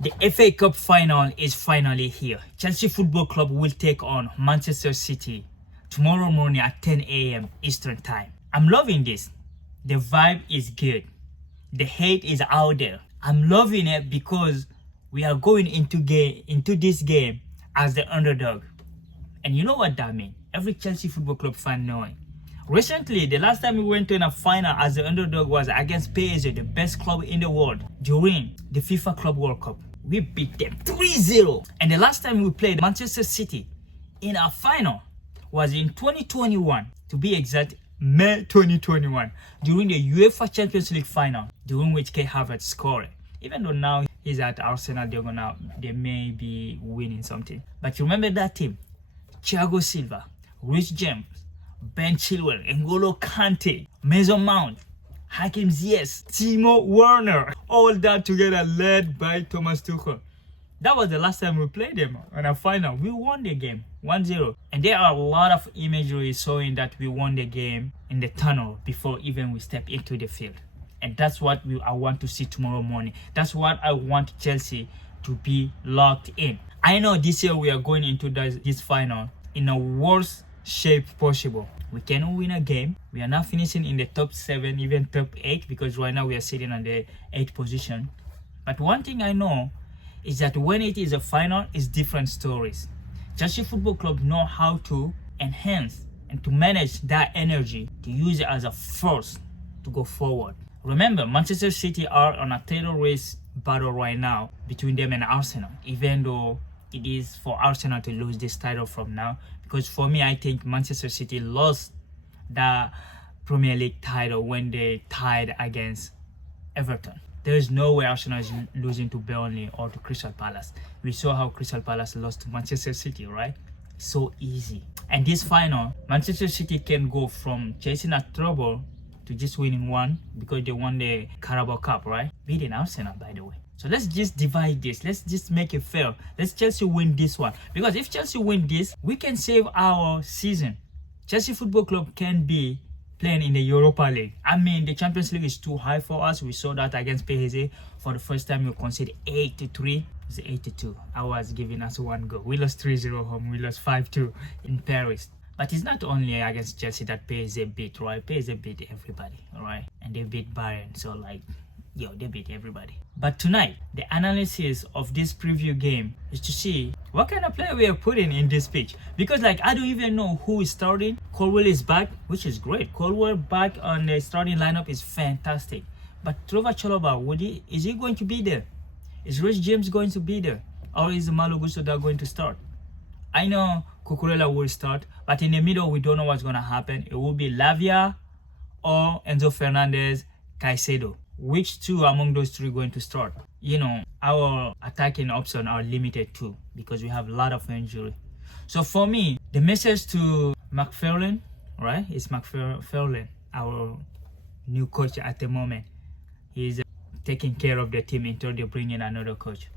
The FA Cup final is finally here. Chelsea Football Club will take on Manchester City tomorrow morning at 10 a.m. Eastern Time. I'm loving this. The vibe is good. The hate is out there. I'm loving it because we are going into this game as the underdog. And you know what that means? Every Chelsea Football Club fan knowing. Recently, the last time we went to a final as the underdog was against PSG, the best club in the world, during the FIFA Club World Cup. We beat them 3-0. And the last time we played Manchester City in our final was in 2021, to be exact, May 2021, during the UEFA Champions League final, during which Kai Havertz scored. Even though now he's at Arsenal, they may be winning something. But you remember that team? Thiago Silva, Rich James, Ben Chilwell, N'Golo Kante, Mason Mount, Hakim Ziyech, Timo Werner, all that together led by Thomas Tuchel. That was the last time we played them on a final. We won the game 1-0. And there are a lot of imagery showing that we won the game in the tunnel before even we step into the field. And that's what I want to see tomorrow morning. That's what I want Chelsea to be locked in. I know this year we are going into this final in the worst shape possible. We cannot win a game. We are not finishing in the top 7, even top 8, because right now we are sitting on the 8th position. But one thing I know is that when it is a final, it's different stories. Chelsea Football Club know how to enhance and to manage that energy, to use it as a force to go forward. Remember, Manchester City are on a title race battle right now between them and Arsenal, even though it is for Arsenal to lose this title from now. Because for me, I think Manchester City lost the Premier League title when they tied against Everton. There is no way Arsenal is losing to Burnley or to Crystal Palace. We saw how Crystal Palace lost to Manchester City, right? So easy. And this final, Manchester City can go from chasing a trouble to just winning one, because they won the Carabao Cup, right? Beating Arsenal, by the way. So let's just divide this. Let's just make it fair. Let's Chelsea win this one. Because if Chelsea win this, we can save our season. Chelsea Football Club can be playing in the Europa League. I mean, the Champions League is too high for us. We saw that against PSG. For the first time, we conceded 8-3. It's 8-2. I was giving us one goal. We lost 3-0 home. We lost 5-2 in Paris. But it's not only against Chelsea that PSG beat, right? PSG beat everybody, all right? And they beat Bayern. So, like, they beat everybody. But tonight, the analysis of this preview game is to see what kind of player we are putting in this pitch. Because, like, I don't even know who is starting. Colwell is back, which is great. Colwell back on the starting lineup is fantastic. But Trevor Chalobah, is he going to be there? Is Rich James going to be there? Or is Malo Gusto going to start? I know Cucurella will start, but in the middle, we don't know what's going to happen. It will be Lavia or Enzo Fernandez, Caicedo. Which two among those three going to start? You know, our attacking options are limited too, because we have a lot of injury. So for me, the message to McFarlane, right? It's McFarlane, our new coach at the moment. He's taking care of the team until they bring in another coach.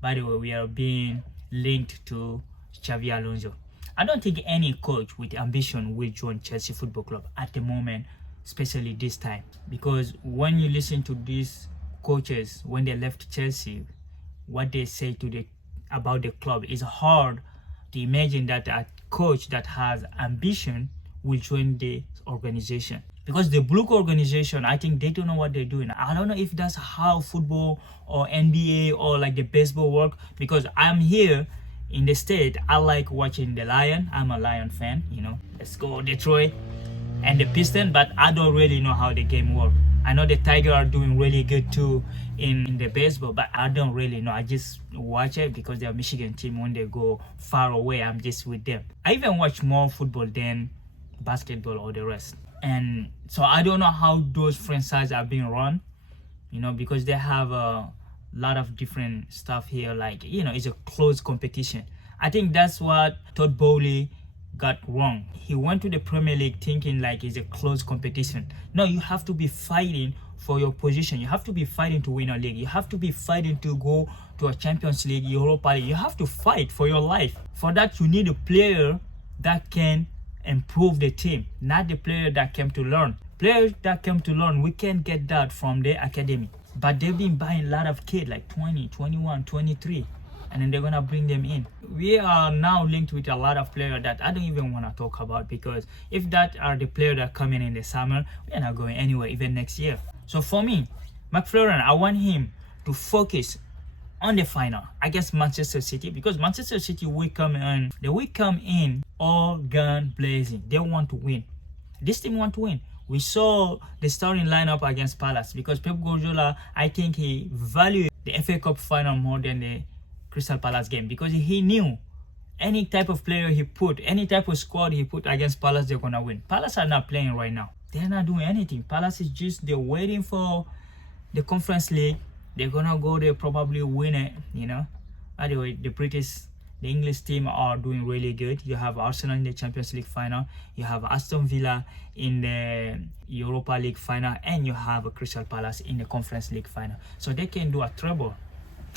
By the way, we are being linked to Xavi Alonso. I don't think any coach with ambition will join Chelsea Football Club at the moment, especially this time. Because when you listen to these coaches, when they left Chelsea, what they say about the club, is hard to imagine that a coach that has ambition will join the organization. Because the Blue organization, I think they don't know what they're doing. I don't know if that's how football or NBA or like the baseball work. Because I'm here in the state, I like watching the Lion. I'm a Lion fan, you know. Let's go Detroit and the Pistons, but I don't really know how the game works. I know the Tigers are doing really good too in the baseball, but I don't really know. I just watch it because they're a Michigan team. When they go far away, I'm just with them. I even watch more football than basketball or the rest. And so I don't know how those franchises are being run, you know, because they have a lot of different stuff here. Like, you know, it's a close competition. I think that's what Todd Bowley got wrong. He went to the Premier League thinking like it's a close competition. No, you have to be fighting for your position. You have to be fighting to win a league. You have to be fighting to go to a Champions League, Europa League. You have to fight for your life. For that, you need a player that can improve the team, not the player that came to learn. Players that came to learn, we can get that from the academy. But they've been buying a lot of kids like 20, 21, 23, and then they're gonna bring them in. We are now linked with a lot of players that I don't even want to talk about, because if that are the players that come in the summer, we're not going anywhere even next year. So for me, McLaren, I want him to focus on the final against Manchester City, because Manchester City will come in all gun blazing. They want to win. This team want to win. We saw the starting lineup against Palace, because Pep Gaurdiola, I think he valued the FA Cup final more than the Crystal Palace game, because he knew any type of player he put, any type of squad he put against Palace, they're gonna win. Palace are not playing right now. They're not doing anything. Palace is just, they're waiting for the Conference League. They're gonna go there, probably win it, you know. By the way, the English team are doing really good. You have Arsenal in the Champions League final, you have Aston Villa in the Europa League final, and you have Crystal Palace in the Conference League final. So they can do a treble.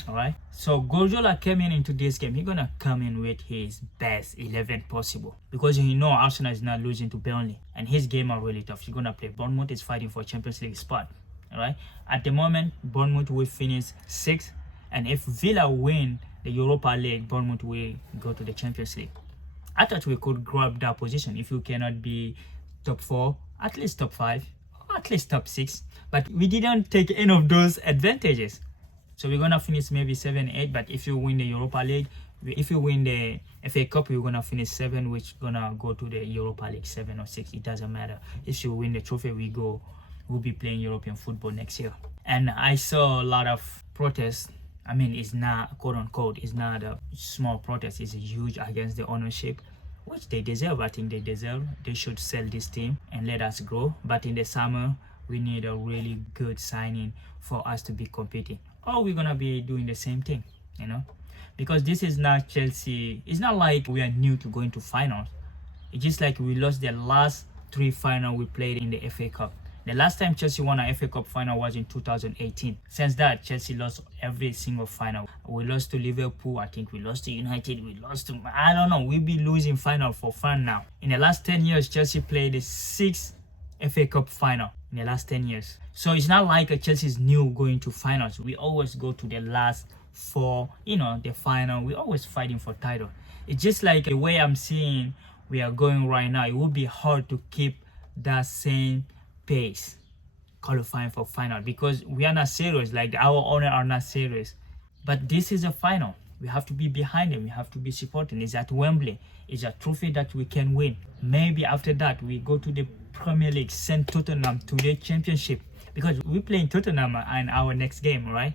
All right. So Guardiola coming into this game, he's gonna come in with his best 11 possible, because he know Arsenal is not losing to Burnley, and his game are really tough. He's gonna play Bournemouth, is fighting for Champions League spot. All right. At the moment, Bournemouth will finish 6th, and if Villa win the Europa League, Bournemouth will go to the Champions League. I thought we could grab that position. If you cannot be top 4, at least top 5, or at least top 6. But we didn't take any of those advantages. So we're gonna finish maybe 7, 8. But if you win the Europa League, if you win the FA Cup, you're gonna finish 7, which gonna go to the Europa League 7 or 6. It doesn't matter. If you win the trophy, we'll be playing European football next year. And I saw a lot of protests. I mean, it's not, quote unquote, it's not a small protest. It's a huge against the ownership, which they deserve. I think they deserve. They should sell this team and let us grow. But in the summer, we need a really good signing for us to be competing. Or we're gonna be doing the same thing, you know, because this is not Chelsea. It's not like we are new to going to finals. It's just like we lost the last 3 finals we played in the FA Cup. The last time Chelsea won an FA Cup final was in 2018. Since that, Chelsea lost every single final. We lost to Liverpool, I think we lost to United, we lost to, I don't know, we'll be losing final for fun now. In the last 10 years, Chelsea played 6 FA Cup final in the last 10 years. So it's not like Chelsea is new going to finals. We always go to the last 4, you know, the final. We're always fighting for title. It's just like the way I'm seeing we are going right now. It would be hard to keep that same pace qualifying for final, because we are not serious, like our owner are not serious. But this is a final. We have to be behind them. We have to be supporting. It's at Wembley. It's a trophy that we can win. Maybe after that we go to the Premier League, send Tottenham to the Championship, because we're playing Tottenham in our next game, right?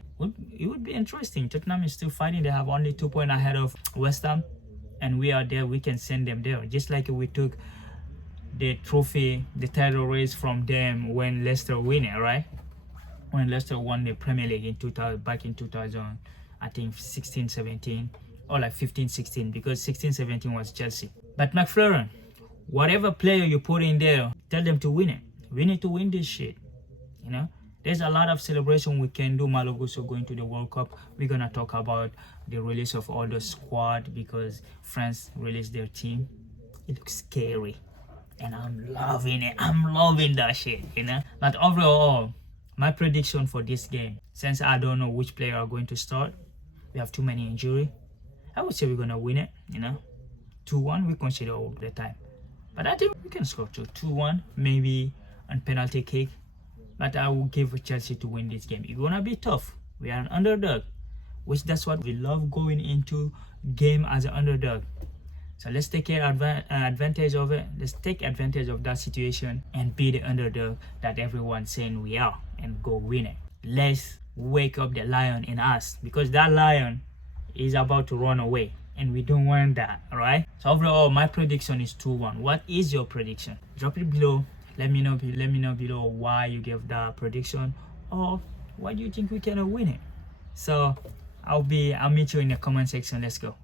It would be interesting. Tottenham is still fighting. They have only 2 points ahead of West Ham, and we are there. We can send them there, just like we took the trophy, the title race from them when Leicester win it, right? When Leicester won the Premier League in 2000, back in 2000, I think 16, 17, or like 15, 16, because 16, 17 was Chelsea. But McLaren, whatever player you put in there, tell them to win it. We need to win this shit, you know? There's a lot of celebration we can do. Malo Gusto going to the World Cup. We're gonna talk about the release of all the squad, because France released their team. It looks scary. And I'm loving it. I'm loving that shit, you know. But overall, my prediction for this game, since I don't know which player are going to start, we have too many injury, I would say we're gonna win it, you know. 2-1, we consider all the time. But I think we can score 2-1, maybe on penalty kick. But I will give Chelsea to win this game. It's gonna be tough. We are an underdog, which that's what we love, going into game as an underdog. So let's take advantage of it. Let's take advantage of that situation and be the underdog that everyone's saying we are, and go win it. Let's wake up the lion in us, because that lion is about to run away, and we don't want that, all right? So overall, my prediction is 2-1. What is your prediction? Drop it below. Let me know below why you gave that prediction, or why do you think we cannot win it. So I'll meet you in the comment section. Let's go.